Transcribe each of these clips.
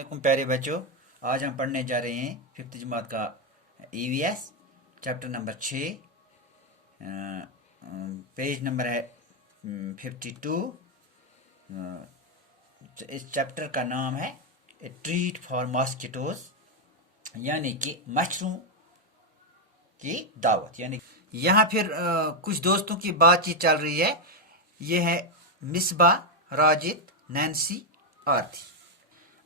वालेकुम प्यारे बच्चों। आज हम पढ़ने जा रहे हैं फिफ्थ जमात का EVS chapter number 6। Page number है 52। इस चैप्टर का नाम है ए ट्रीट फॉर मॉस्किटोज, यानी कि मच्छरों की दावत। यानी यहाँ फिर कुछ दोस्तों की बातचीत चल रही है। ये है मिसबा, राजिद, नैन्सी, आरती।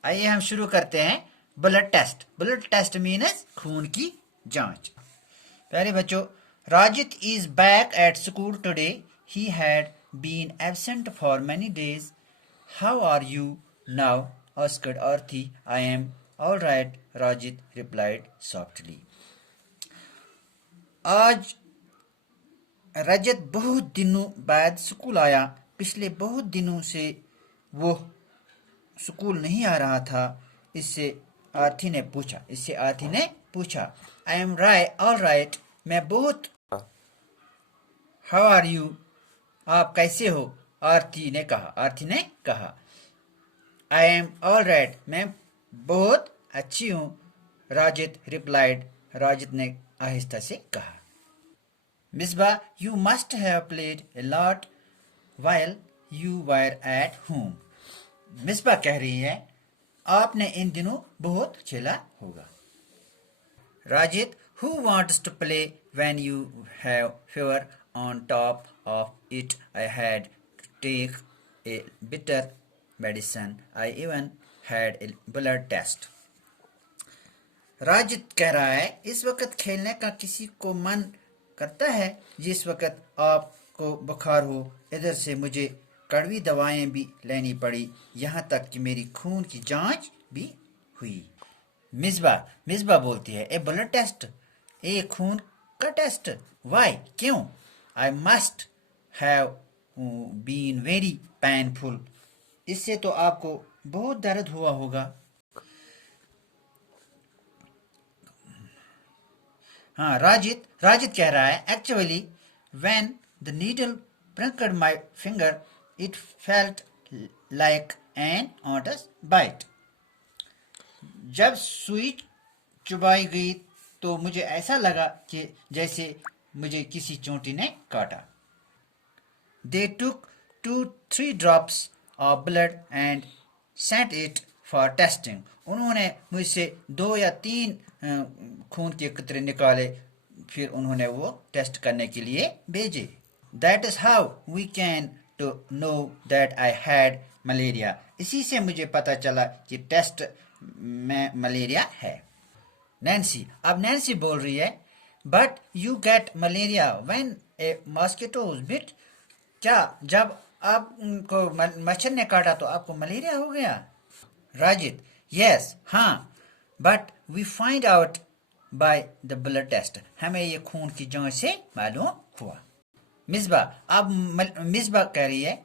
आइए हम शुरू करते हैं। Blood test. Blood test means खून की जांच। प्यारे बच्चों, Rajit is back at school today. He had been absent for many days. How are you now? Asked Aarti. I am all right, Rajit replied softly. आज रजत बहुत दिनों बाद स्कूल आया। पिछले बहुत दिनों से वो स्कूल नहीं आ रहा था। इससे आरती ने पूछा। I am right, all right, मैं बहुत। How are you? आप कैसे हो? आरती ने कहा। आई एम ऑल राइट, मैं बहुत अच्छी हूँ। राजित रिप्लाइड, राजित ने आहिस्ता से कहा। Misbah, you must have played a lot while you were at home. Misbah कह रही है, आपने इन दिनों बहुत खेला होगा। राजित, who wants to play when you have fever? On top of it, I had to take a bitter medicine. I even had a blood test. राजित कह रहा है, इस वक्त खेलने का किसी को मन करता है जिस वक्त आपको बुखार हो। इधर से मुझे कड़वी दवाएं भी लेनी पड़ी, यहाँ तक कि मेरी खून की जांच भी हुई। मिसबा बोलती है, ए ब्लड टेस्ट, ए खून का टेस्ट? वाई, क्यों? I must have been very painful. इससे तो आपको बहुत दर्द हुआ होगा। हाँ, राजित कह रहा है, actually when the needle pricked my finger, it felt like an honest bite. जब सुई चुभाई गई तो मुझे ऐसा लगा कि जैसे मुझे किसी चोटी ने काटा। They took 2-3 drops of blood and sent it for testing. उन्होंने मुझसे 2 या 3 खून के कतरे निकाले, फिर उन्होंने वो टेस्ट करने के लिए भेजे। That is how we can to know that I had malaria. इसी से मुझे पता चला कि टेस्ट में मलेरिया है। नैन्सी, अब नैन्सी बोल रही है, but you get malaria when A mosquitoes bit. क्या जब आपको मच्छर ने काटा तो आपको मलेरिया हो गया? राजित, यस, हाँ, but we find out by the blood test. हमें ये खून की जांच से मालूम हुआ। मिसबा कह रही है,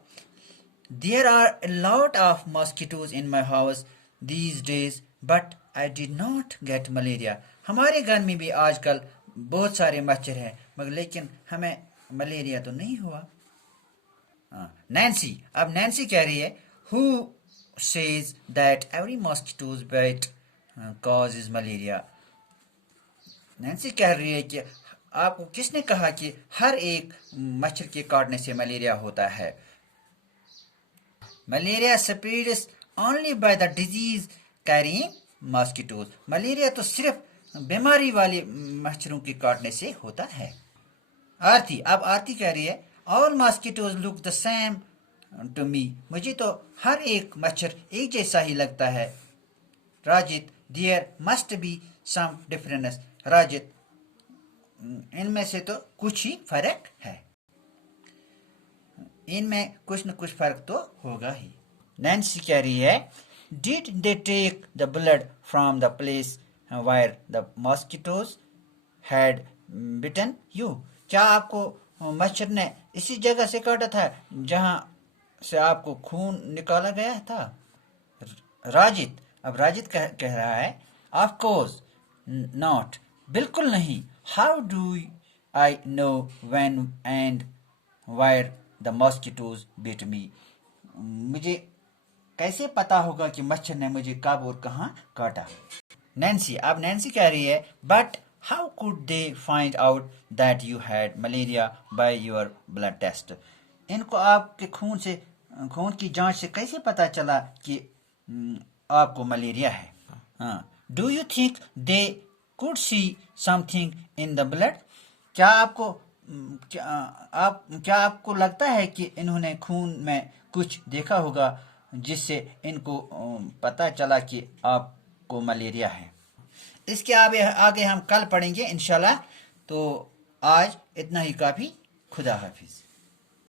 there are a lot of mosquitoes in my house these days but I did not get malaria. हमारे घर में भी आजकल बहुत सारे मच्छर हैं, मगर लेकिन हमें मलेरिया तो नहीं हुआ। नैन्सी कह रही है, who says that every mosquitoes bite causes malaria. Nancy कह रही है कि आपको किसने कहा कि हर एक मच्छर के काटने से मलेरिया होता है? Malaria spreads only by the disease carrying mosquitoes. Malaria तो सिर्फ बीमारी वाले मच्छरों के काटने से होता है। अब आरती कह रही है, all mosquitoes look the same to me. मुझे तो हर एक मच्छर एक जैसा ही लगता है। Rajit, there must be some difference. Rajit, इनमें से तो कुछ ही फर्क है। इनमें कुछ न कुछ फर्क तो होगा ही। नैन्सी कह रही है, did they take the blood from the place where the mosquitoes had bitten you? क्या आपको मच्छर ने इसी जगह से काटा था जहां से आपको खून निकाला गया था? राजित कह रहा है, ऑफ कोर्स नॉट, बिल्कुल नहीं। How do I know when and where the mosquitoes bit me? मुझे कैसे पता होगा कि मच्छर ने मुझे कब और कहाँ काटा? नैन्सी, अब नैन्सी कह रही है, but how could they find out that you had malaria by your blood test? इनको आपके खून की जांच से कैसे पता चला कि आपको मलेरिया है? हाँ, do you think they could see something in the blood? क्या आपको क्या आपको लगता है कि इन्होंने खून में कुछ देखा होगा जिससे इनको पता चला कि आपको मलेरिया है? इसके आगे आगे हम कल पढ़ेंगे इंशाल्लाह। तो आज इतना ही काफ़ी। खुदा हाफिज़।